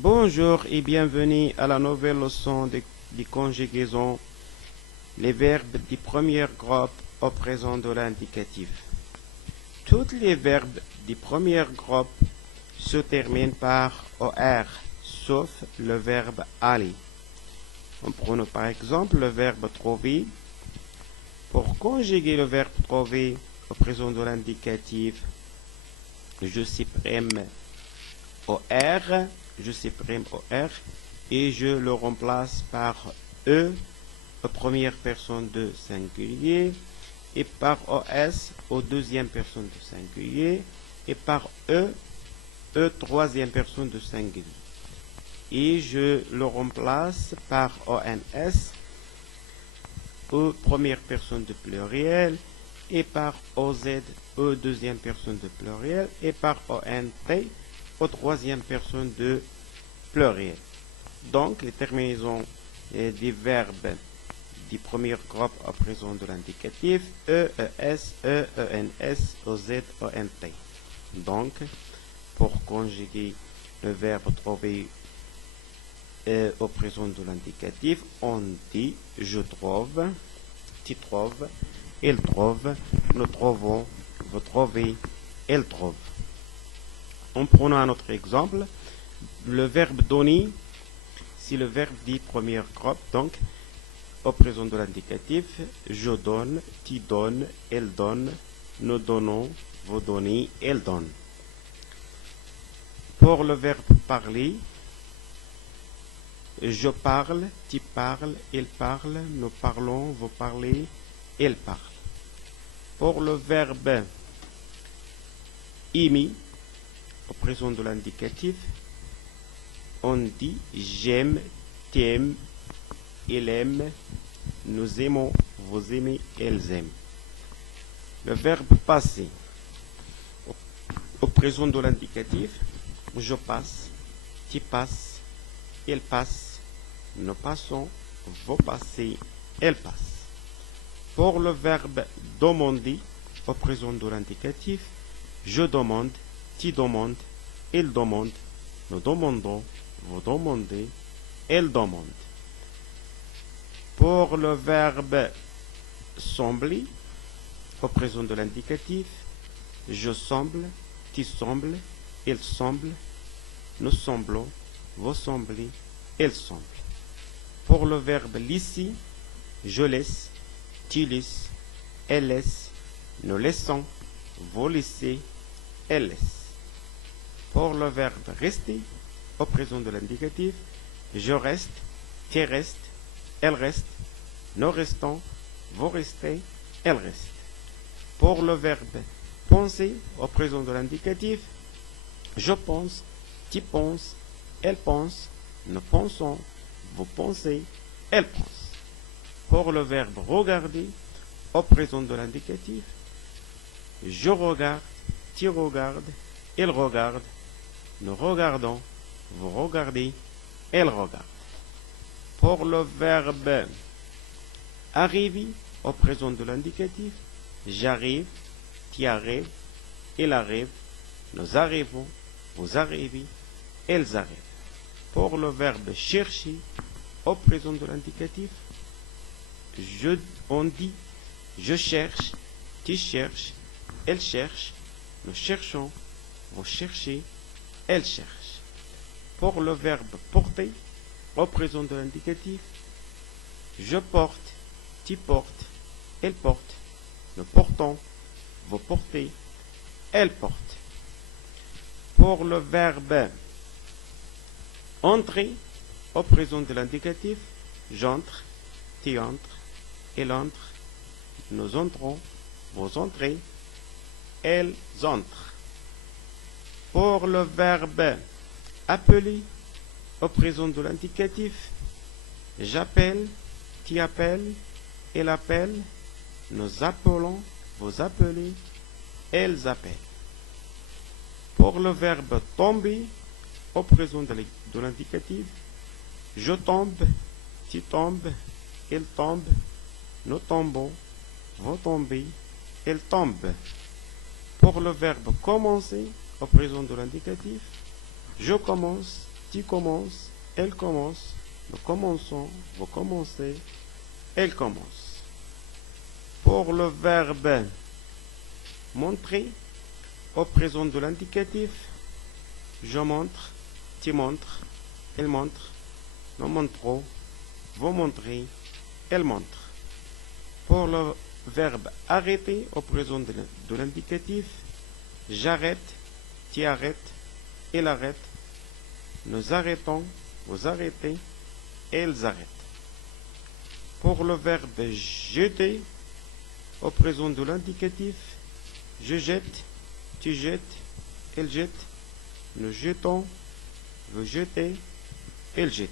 Bonjour et bienvenue à la nouvelle leçon de conjugaison, les verbes du premier groupe au présent de l'indicatif. Tous les verbes du premier groupe se terminent par OR, sauf le verbe aller. On prend par exemple le verbe trouver. Pour conjuguer le verbe trouver au présent de l'indicatif, je supprime OR. Je supprime OR et je le remplace par E aux première personne de singulier et par OS aux deuxième personne de singulier et par troisième personne de singulier. Et je le remplace par ONS aux première personne de pluriel et par OZ aux deuxième personne de pluriel et par ONT aux troisième personne de pluriel. Donc, les terminaisons des verbes du premier groupe au présent de l'indicatif ES, ENS, OZ, ONT. Donc, pour conjuguer le verbe trouver au présent de l'indicatif, on dit je trouve, tu trouves, il trouve, nous trouvons, vous trouvez, elle trouve. En prenant un autre exemple, le verbe donner, c'est le verbe du premier groupe, donc au présent de l'indicatif, je donne, tu donnes, elle donne, nous donnons, vous donnez, elle donne. Pour le verbe parler, je parle, tu parles, il parle, nous parlons, vous parlez, elle parle. Pour le verbe aimer, au présent de l'indicatif, on dit j'aime, t'aimes, il aime, nous aimons, vous aimez, elles aiment. Le verbe passer, au présent de l'indicatif, je passe, tu passes, il passe, nous passons, vous passez, elle passe. Pour le verbe demander, au présent de l'indicatif, je demande, tu demandes, il demande, nous demandons, vous demandez, elle demande. Pour le verbe sembler, au présent de l'indicatif, je semble, tu sembles, il semble, nous semblons, vous semblez, elle semble. Pour le verbe laisser, je laisse, tu laisses, elle laisse, nous laissons, vous laissez, elle laisse. Pour le verbe rester, au présent de l'indicatif, je reste, tu restes, elle reste, nous restons, vous restez, elle reste. Pour le verbe penser, au présent de l'indicatif, je pense, tu penses, elle pense, nous pensons, vous pensez, elle pense. Pour le verbe regarder, au présent de l'indicatif, je regarde, tu regardes, il regarde, nous regardons, vous regardez, elle regarde. Pour le verbe arriver, au présent de l'indicatif, j'arrive, tu arrives, il arrive, nous arrivons, vous arrivez, elles arrivent. Pour le verbe chercher, au présent de l'indicatif, on dit je cherche, tu cherches, elle cherche, nous cherchons, vous cherchez, elle cherche. Pour le verbe porter, au présent de l'indicatif, je porte, tu portes, elle porte, nous portons, vous portez, elle porte. Pour le verbe entrer, au présent de l'indicatif, j'entre, tu entres, elle entre, nous entrons, vous entrez, elles entrent. Pour le verbe appeler, au présent de l'indicatif, j'appelle, tu appelles, elle appelle, nous appelons, vous appelez, elles appellent. Pour le verbe tomber, au présent de l'indicatif, je tombe, tu tombes, il tombe, nous tombons, vous tombez, elle tombe. Pour le verbe commencer, au présent de l'indicatif, je commence, Tu commences, elle commence, nous commençons, vous commencez, elle commence. Pour le verbe montrer, au présent de l'indicatif, je montre, tu montres, elle montre, nous montrons, vous montrez, elle montre. Pour le verbe arrêter, au présent de l'indicatif, j'arrête, tu arrêtes, elle arrête, nous arrêtons, vous arrêtez, elles arrêtent. Pour le verbe jeter, au présent de l'indicatif, je jette, tu jettes, elle jette, nous jetons, vous jetez, elle jette.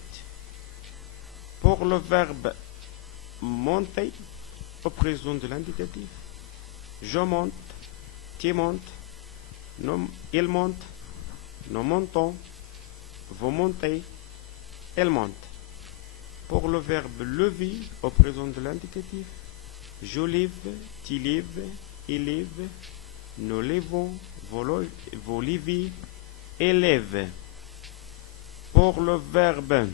Pour le verbe monter, au présent de l'indicatif, je monte, tu montes, il monte, nous montons, vous montez, elle monte. Pour le verbe lever, au présent de l'indicatif, je lève, tu lèves, il lève, nous lèvons, vous levez, elle lève. Pour le verbe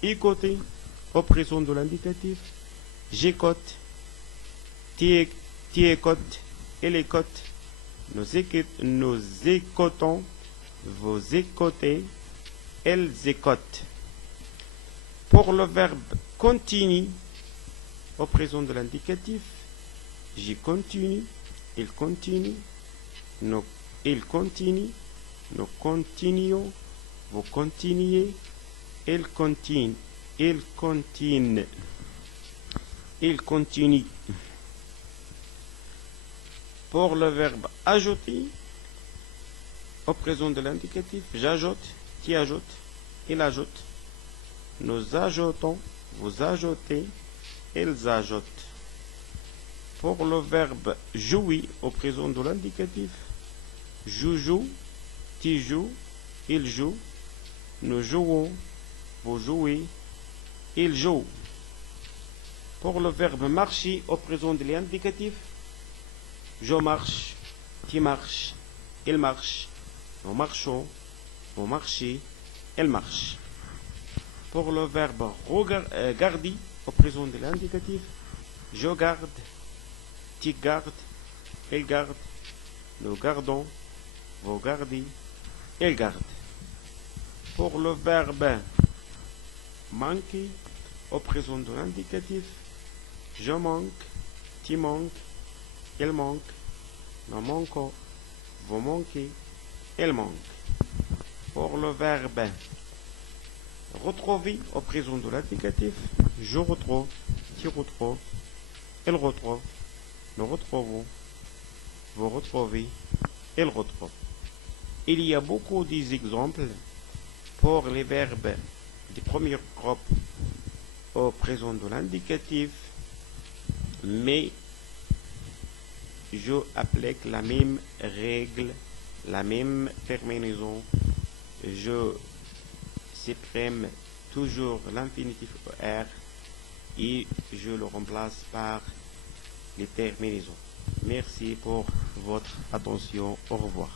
écouter, au présent de l'indicatif, j'écoute, tu écoutes, elle écoute, nous écoutons, vous écoutez, elles écoutent. Pour le verbe continue, au présent de l'indicatif, je continue, il continue, il continue, nous continuons, vous continuez, il continue, il continue, il continue. Pour le verbe ajouter, au présent de l'indicatif, j'ajoute, tu ajoutes, il ajoute, nous ajoutons, vous ajoutez, ils ajoutent. Pour le verbe jouer, au présent de l'indicatif, je joue, tu joues, il joue, nous jouons, vous jouez, il joue. Pour le verbe marcher, au présent de l'indicatif, je marche, tu marches, il marche, nous marchons, vous marchez, elle marche. Pour le verbe garder, au présent de l'indicatif, je garde, tu gardes, elle garde, nous gardons, vous gardez, elle garde. Pour le verbe manquer, au présent de l'indicatif, je manque, tu manques, elle manque, nous manquons, vous manquez, elle manque. Pour le verbe retrouver, au présent de l'indicatif, je retrouve, tu retrouves, elle retrouve, nous retrouvons, vous retrouvez, elle retrouve. Il y a beaucoup d'exemples pour les verbes du premier groupe au présent de l'indicatif, mais je applique la même règle, la même terminaison. Je supprime toujours l'infinitif ER et je le remplace par les terminaisons. Merci pour votre attention. Au revoir.